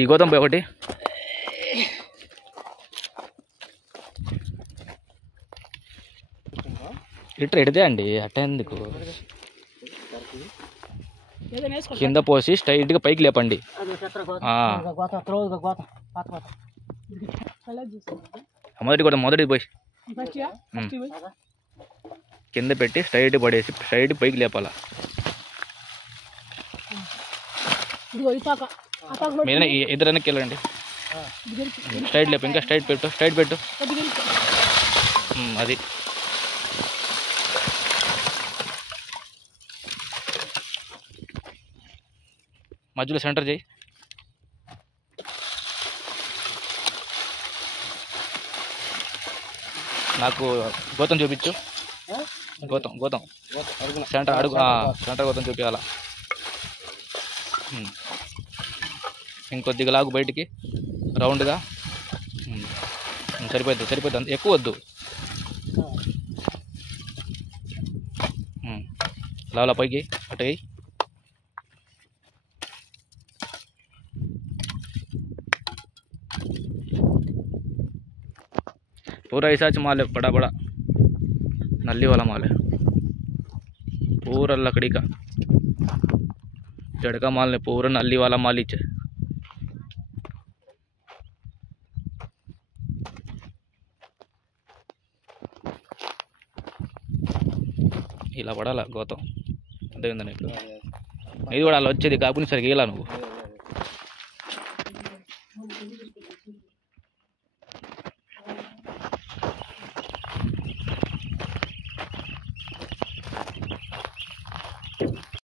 ఈ గోతం పోయి ఒకటి ఇట్లా ఎడితే అండి అట్ట ఎందుకు కింద పోసి స్ట్రైట్గా పైకి లేపండి. మొదటి పోయి కింద పెట్టి స్ట్రైట్ పడేసి స్ట్రైట్ పైకి లేపాల. మీరే ఇద్దరు వెనక్కి వెళ్ళండి. స్ట్రైట్ లేపు, ఇంకా స్ట్రైట్ పెట్టు, స్ట్రైట్ పెట్టు. అది మధ్యలో సెంటర్ చేయి. నాకు గోతం చూపించు. గోతం సెంటర్ అడుగు, సెంటర్ గోతం చూపించాలా. ఇంకొద్దిగా లాగు బయటికి రౌండ్గా. సరిపోద్ది అంత ఎక్కువ వద్దు. లాలా పైకి అటు వేయి. पूरा ऐसा माल है बड़ा बड़ा नली वाला माल है, पूरा लकड़ी का जड़ का माल है, पूरा नली वाला माल ही है. ఇలా పడాలా గోతం అదే ఉందా నీకు? ఇది కూడా అలా వచ్చేది కాపుని సరిగ్గా ఇలా నువ్వు